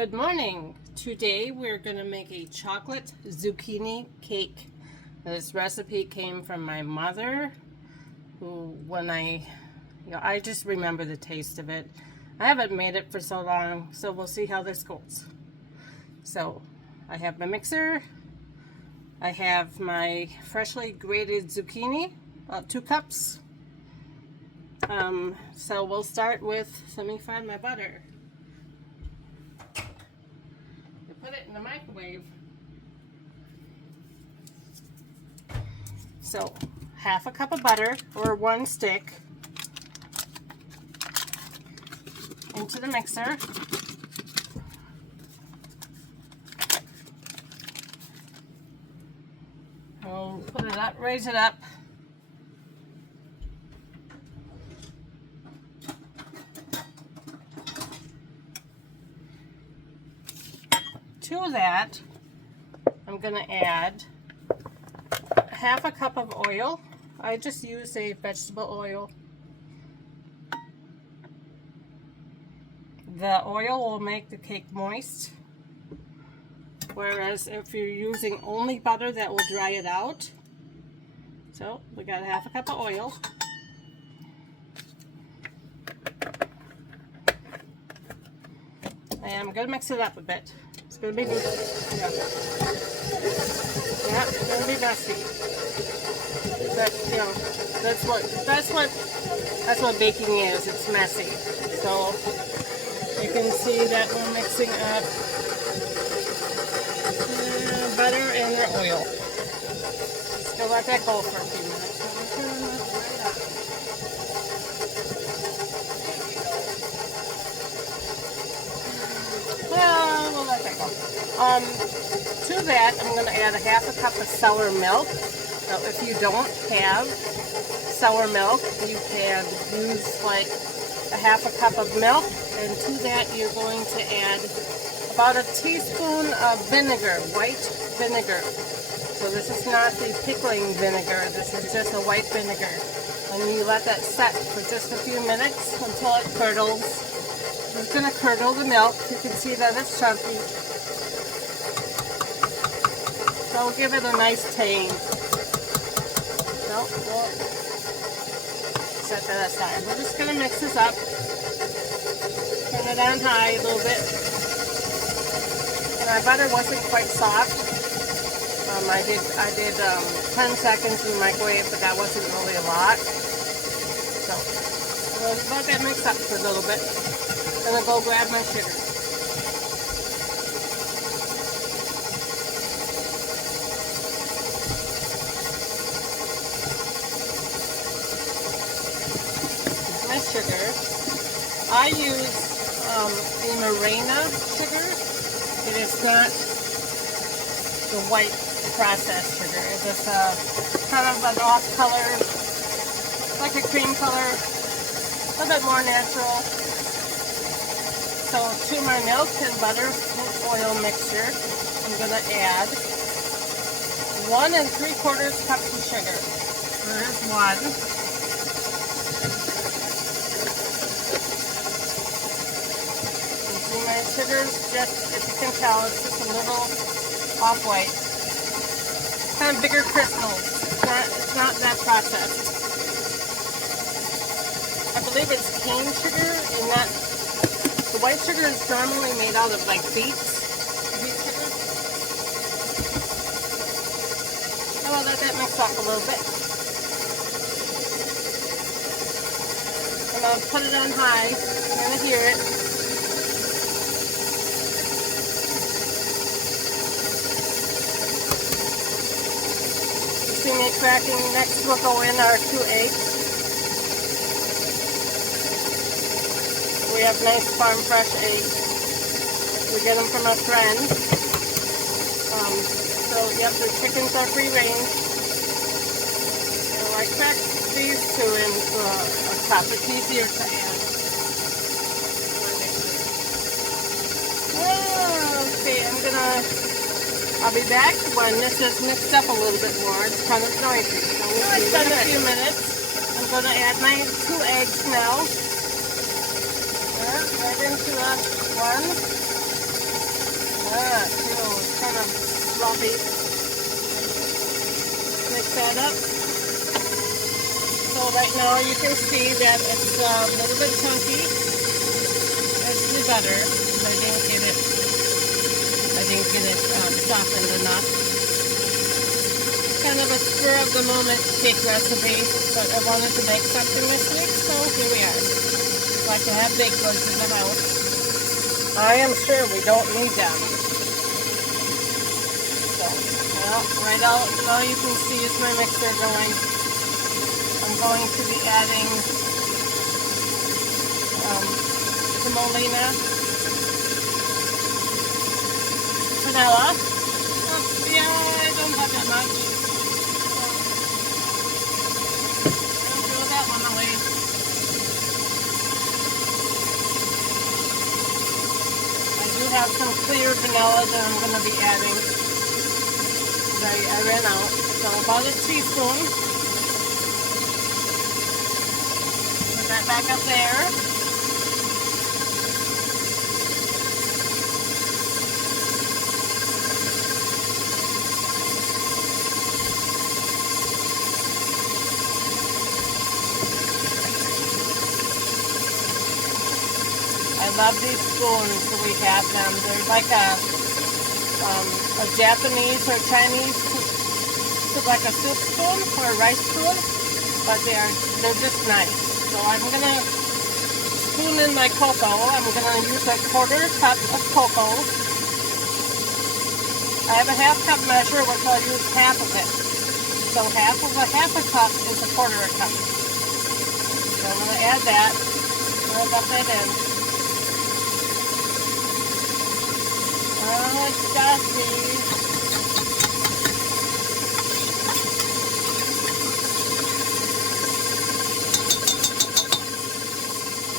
Good morning. Today we're going to make a chocolate zucchini cake. This recipe came from my mother, who I just remember the taste of it. I haven't made it for so long, so we'll see how this goes. So I have my mixer. I have my freshly grated zucchini, about 2 cups. So we'll start with, let me find my butter. Put it in the microwave. So, half a cup of butter, or 1 stick, into the mixer. We'll put it up, raise it up. To that, I'm going to add half a cup of oil. I just use a vegetable oil. The oil will make the cake moist, whereas if you're using only butter, that will dry it out. So we got half a cup of oil. And I'm going to mix it up a bit. It's going to be, it's going to be messy. But, that's what baking is. It's messy. So, you can see that we're mixing up butter and the oil. Just going to let that go for a few minutes. Well, we'll let that go. To that, I'm going to add a half a cup of sour milk. So if you don't have sour milk, you can use like a half a cup of milk. And to that, you're going to add about a teaspoon of vinegar, white vinegar. So this is not the pickling vinegar. This is just a white vinegar. And you let that set for just a few minutes until it curdles. It's going to curdle the milk. You can see that it's chunky. So we'll give it a nice tang. So we'll set that aside. We're just going to mix this up. Turn it on high a little bit. And our butter wasn't quite soft. I did 10 seconds in the microwave, but that wasn't really a lot. So we'll let that mix up for a little bit. I'm going to go grab my sugar. My sugar. I use a Morena sugar. It is not the white processed sugar. It's just kind of an off color, like a cream color, a little bit more natural. So to my milk and butter and oil mixture, I'm going to add 1 3/4 cups of sugar. There's 1. You see my sugar's just, as you can tell, it's just a little off-white. Kind of bigger crystals. It's not that processed. I believe it's cane sugar, and that the white sugar is normally made out of like beets sugar. So I'll let that mix up a little bit. And I'll put it on high. You're going to hear it. You see me cracking. Next we'll go in our 2 eggs. We have nice farm fresh eggs. We get them from a friend. So yep, the chickens are free range. So I crack these 2 into a cup. It's easier to add. Okay, I'll be back when this is mixed up a little bit more. It's kind of noisy. So it's been a few minutes. I'm going to add my 2 eggs now. Right into the one. True. It's kind of sloppy. Mix that up. So right now you can see that it's a little bit chunky. It's the butter. I didn't get it softened enough. Kind of a spur of the moment cake recipe, but I wanted to make something this week, so here we are. Like to have baked goods in the house. I am sure we don't need them. So, well, right out, all you can see is my mixer going. I'm going to be adding semolina, vanilla. Oh, yeah, I don't have that much. I'll throw that one away. I do have some clear vanilla that I'm going to be adding. I ran out. So about a teaspoon. Put that back up there. I love these spoons, so we have them. They're like a Japanese or Chinese, like a soup spoon or a rice spoon, but they're just nice. So I'm gonna spoon in my cocoa. I'm gonna use a 1/4 cup of cocoa. I have a 1/2 cup measure, which I'll use half of it. So half a cup is a 1/4 cup. So I'm gonna add that. I'll dump that in. Oh, it's dusty.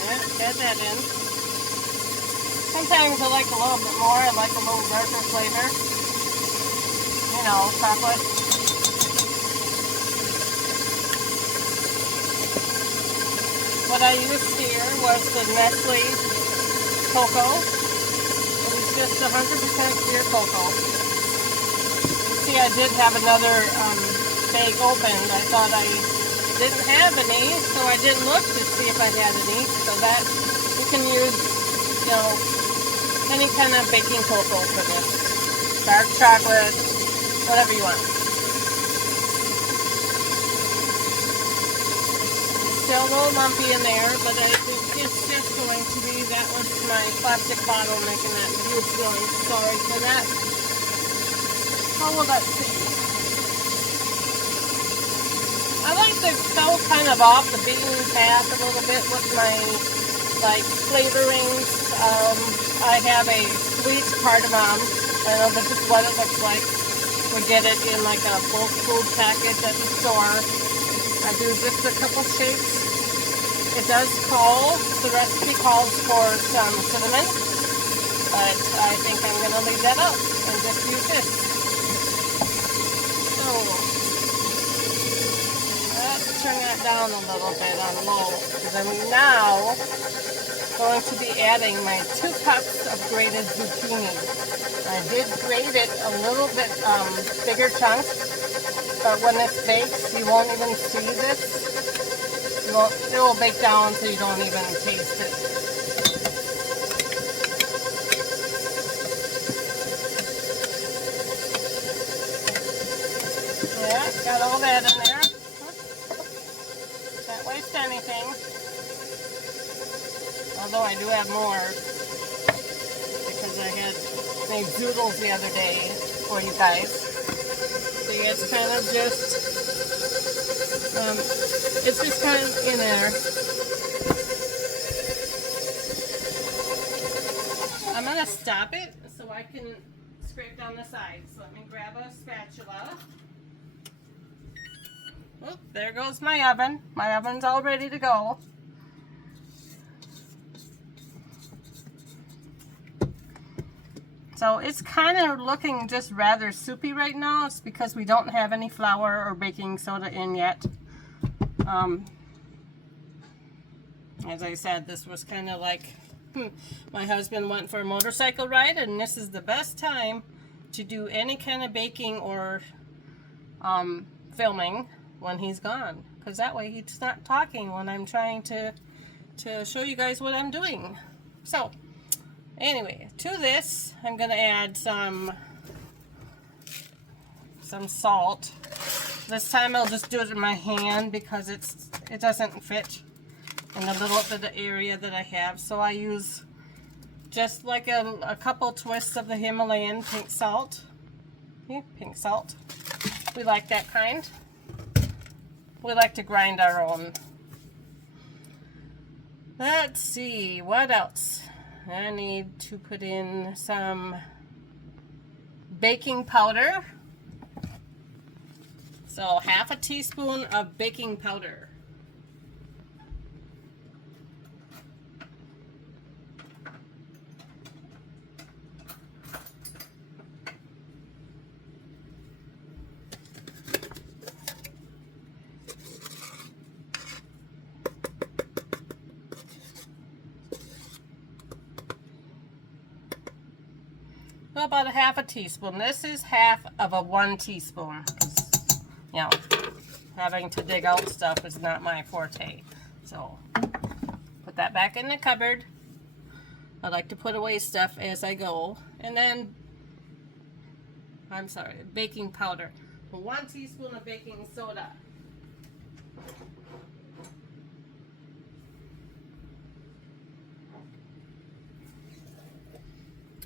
Yeah, add that in. Sometimes I like a little bit more. I like a little darker flavor. You know, chocolate. What I used here was the Nestle cocoa. Just 100% pure cocoa. See, I did have another bag opened. I thought I didn't have any, so I didn't look to see if I had any. So that you can use, you know, any kind of baking cocoa for this. Dark chocolate, whatever you want. Still a little lumpy in there, but I think it's just going to be, that was my plastic bottle making that huge noise. Sorry for that. How will that be? I like to go kind of off the beaten path a little bit with my, like, flavorings. I have a sweet cardamom. I know this is what it looks like. We get it in like a bulk food package at the store. I do just a couple shapes. It does the recipe calls for some cinnamon, but I think I'm going to leave that out and just use this. So, let's turn that down a little bit on low, because I'm now going to be adding my 2 cups of grated zucchini. I did grate it a little bit bigger chunks, but when it's baked, you won't even see this. It will bake down so you don't even taste it. Yeah, got all that in there. Can't waste anything. Although I do have more, because I had made zoodles the other day for you guys. So yeah, it's kind of just kind of in there. I'm going to stop it so I can scrape down the sides. So let me grab a spatula. Oop, there goes my oven. My oven's all ready to go. So it's kind of looking just rather soupy right now. It's because we don't have any flour or baking soda in yet. As I said, this was kind of like My husband went for a motorcycle ride, and this is the best time to do any kind of baking or filming when he's gone, because that way he's not talking when I'm trying to show you guys what I'm doing. So anyway, to this I'm gonna add some salt. This time I'll just do it in my hand because it doesn't fit in the little bit of area that I have. So I use just like a couple twists of the Himalayan pink salt. Okay, pink salt. We like that kind. We like to grind our own. Let's see, what else? I need to put in some baking powder. So half a teaspoon of baking powder. So about a half a teaspoon. This is half of a 1 teaspoon. You know, having to dig out stuff is not my forte. So put that back in the cupboard. I like to put away stuff as I go. And then, I'm sorry, baking powder. 1 teaspoon of baking soda.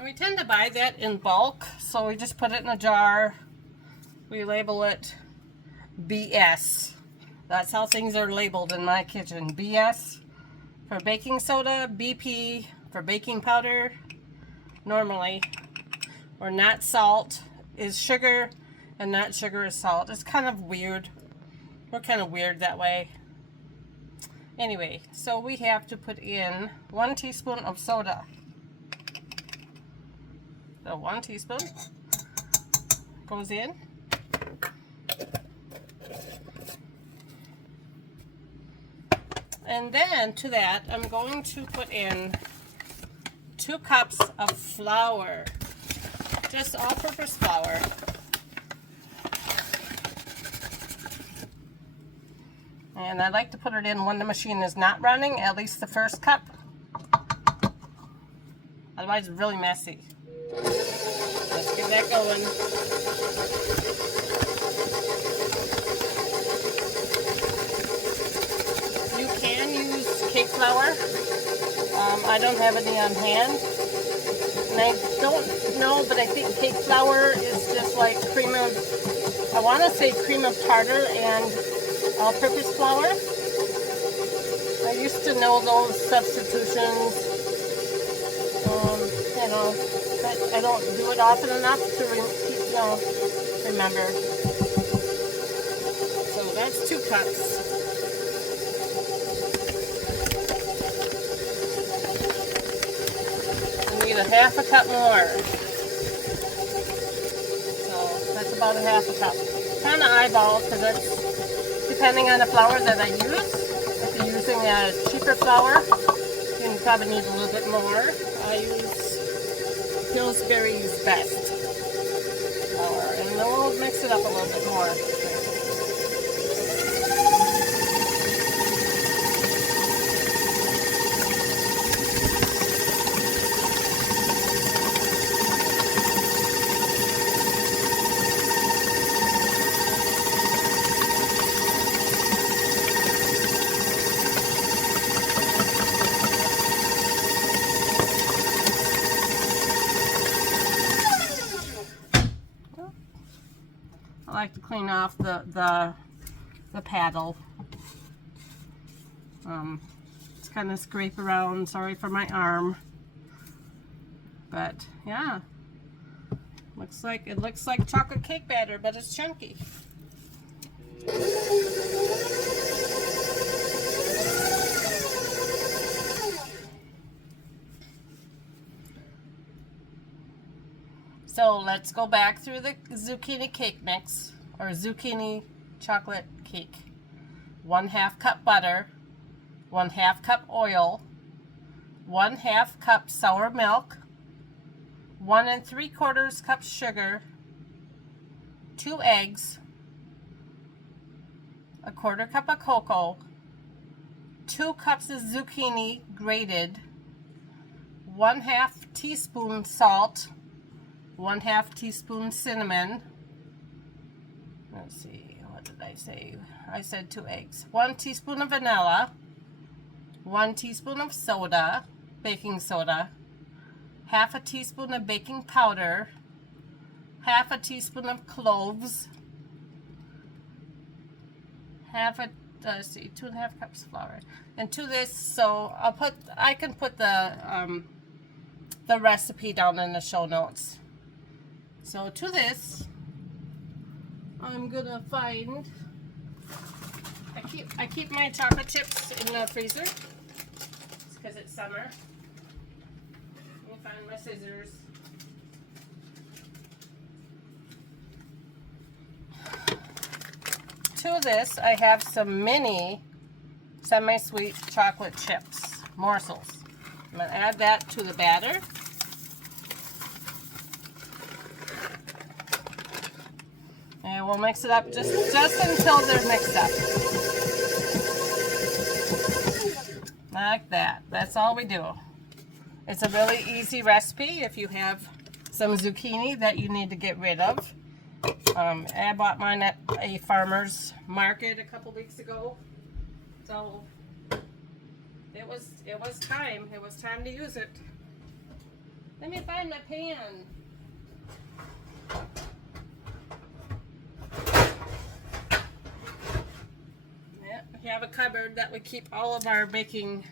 We tend to buy that in bulk, so we just put it in a jar. We label it BS. That's how things are labeled in my kitchen. BS for baking soda, BP for baking powder, normally. Or not salt is sugar, and not sugar is salt. It's kind of weird. We're kind of weird that way. Anyway, so we have to put in 1 teaspoon of soda. So 1 teaspoon goes in. And then to that, I'm going to put in 2 cups of flour, just all-purpose flour. And I like to put it in when the machine is not running, at least the first cup. Otherwise, it's really messy. Let's get that going. You can use cake flour. I don't have any on hand. And I don't know, but I think cake flour is just like cream of, I want to say cream of tartar and all-purpose flour. I used to know those substitutions, you know, but I don't do it often enough to remember. So that's 2 cups. We need a half a cup more. So that's about a half a cup. Kind of eyeball, because that's depending on the flour that I use. If you're using a cheaper flour, you probably need a little bit more. I use Pillsbury's Best flour, and then we'll mix it up a little bit more. I like to clean off the paddle. It's kind of scrape around. Sorry for my arm, but yeah, it looks like chocolate cake batter, but it's chunky. So let's go back through the zucchini cake mix, or zucchini chocolate cake. 1/2 cup butter, 1/2 cup oil, 1/2 cup sour milk, 1 3/4 cup sugar, 2 eggs, 1/4 cup of cocoa, 2 cups of zucchini grated, 1/2 teaspoon salt, 1/2 teaspoon cinnamon. Let's see, what did I say? I said 2 eggs. 1 teaspoon of vanilla, 1 teaspoon of soda, baking soda, 1/2 teaspoon of baking powder, 1/2 teaspoon of cloves, 2.5 cups flour. And to this, so I can put the recipe down in the show notes. So to this, I'm gonna find, I keep my chocolate chips in the freezer because it's summer. Let me find my scissors. To this, I have some mini semi-sweet chocolate chips, morsels. I'm going to add that to the batter. And we'll mix it up just until they're mixed up. Like that. That's all we do. It's a really easy recipe if you have some zucchini that you need to get rid of. I bought mine at a farmer's market a couple weeks ago, so it was time. It was time to use it. Let me find my pan. Yeah, we have a cupboard that we keep all of our baking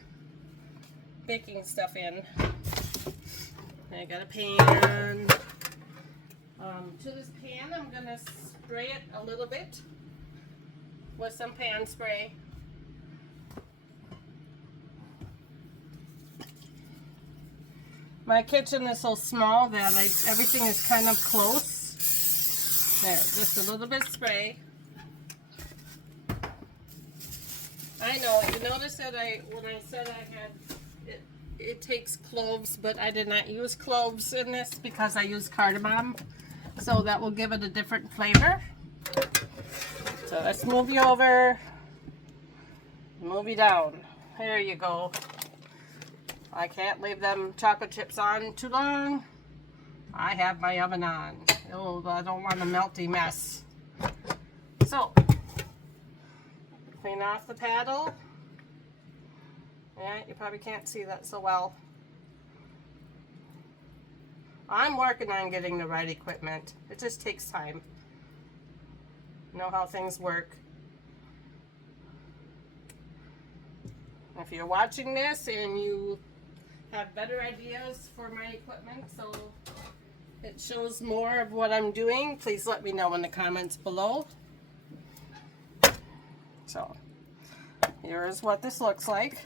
stuff in. I got a pan. To this pan, I'm going to spray it a little bit with some pan spray. My kitchen is so small that everything is kind of close. There, just a little bit spray. I know, you notice that when I said I had, it takes cloves, but I did not use cloves in this because I used cardamom. So that will give it a different flavor. So let's move you over. Move you down. There you go. I can't leave them chocolate chips on too long. I have my oven on. Oh, I don't want a melty mess. So, clean off the paddle. Yeah, you probably can't see that so well. I'm working on getting the right equipment. It just takes time. You know how things work. If you're watching this and you have better ideas for my equipment so it shows more of what I'm doing, please let me know in the comments below. So, here's what this looks like.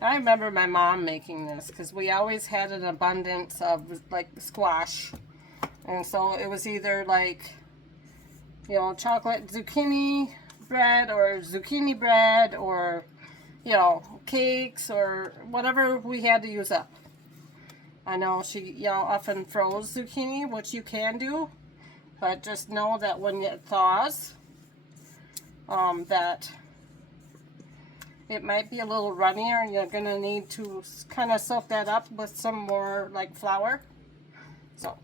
I remember my mom making this because we always had an abundance of like squash, and so it was either like, you know, chocolate zucchini bread or zucchini bread or, you know, cakes or whatever we had to use up. I know she, you know, often froze zucchini, which you can do, but just know that when it thaws, that it might be a little runnier and you're going to need to kind of soak that up with some more like flour. So,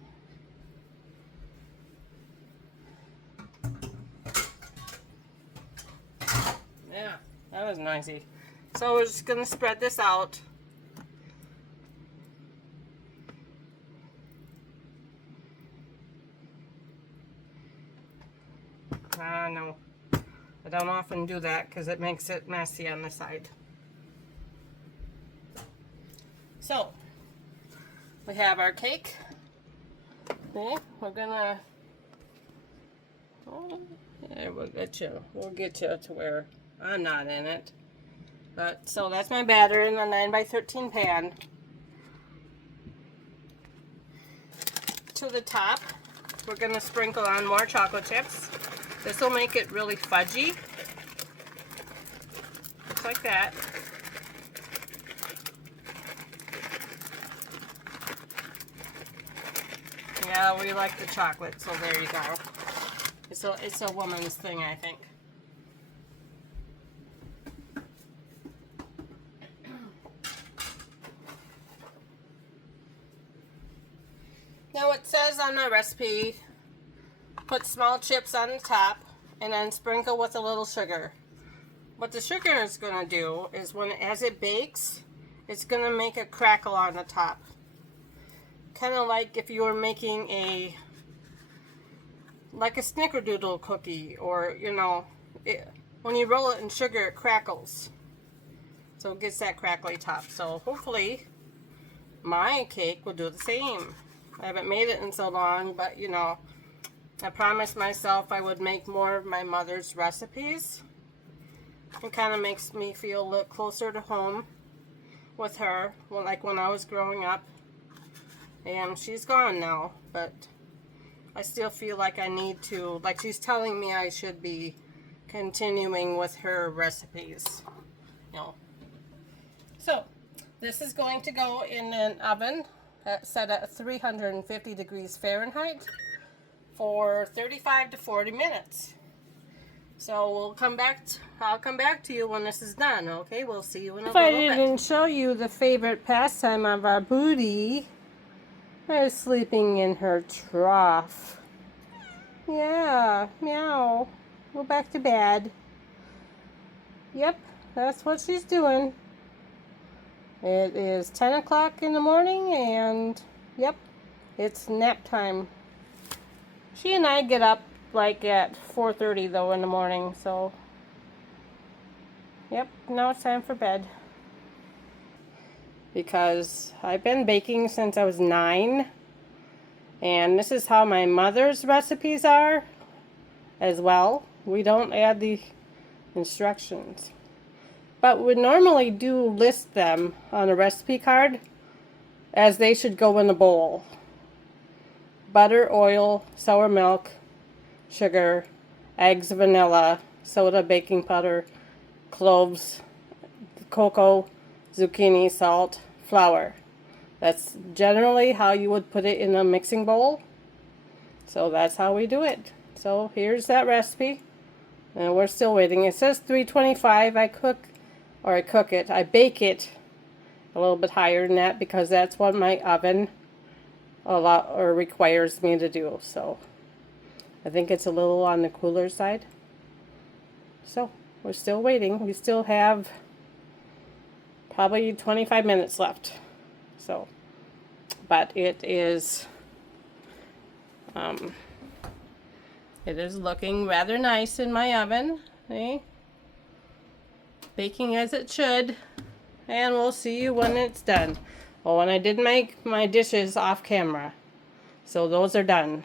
yeah, that was noisy. So we're just going to spread this out. No. I don't often do that because it makes it messy on the side. So, we have our cake. Okay, we're gonna, yeah, we'll get you to where I'm not in it. But, so that's my batter in the 9x13 pan. To the top, we're going to sprinkle on more chocolate chips. This will make it really fudgy. Just like that. Yeah, we like the chocolate, so there you go. It's a woman's thing, I think. Now it says on the recipe, put small chips on the top and then sprinkle with a little sugar. What the sugar is going to do is as it bakes, it's going to make a crackle on the top. Kind of like if you were making like a snickerdoodle cookie, or when you roll it in sugar, it crackles. So it gets that crackly top. So hopefully my cake will do the same. I haven't made it in so long, but I promised myself I would make more of my mother's recipes. It kind of makes me feel a little closer to home with her, like when I was growing up. And she's gone now, but I still feel like I need to, like she's telling me I should be continuing with her recipes. So, this is going to go in an oven set at 350 degrees Fahrenheit for 35 to 40 minutes. So I'll come back to you when this is done, okay? We'll see you in a little bit. If I didn't show you the favorite pastime of our booty, her sleeping in her trough. Yeah, meow. Go back to bed. Yep, that's what she's doing. It is 10 o'clock in the morning and, yep, it's nap time. She and I get up like at 4:30 though in the morning, so, yep, now it's time for bed. Because I've been baking since I was 9, and this is how my mother's recipes are as well. We don't add the instructions. But we normally do list them on a recipe card as they should go in a bowl. Butter, oil, sour milk, sugar, eggs, vanilla, soda, baking powder, cloves, cocoa, zucchini, salt, flour. That's generally how you would put it in a mixing bowl. So that's how we do it. So here's that recipe. And we're still waiting. It says 325. I bake it a little bit higher than that because that's what my oven requires me to do. So I think it's a little on the cooler side. So we're still waiting. We still have probably 25 minutes left. So, but it is looking rather nice in my oven. See? Baking as it should. And we'll see you when it's done. Well, when I did make my dishes off camera. So those are done.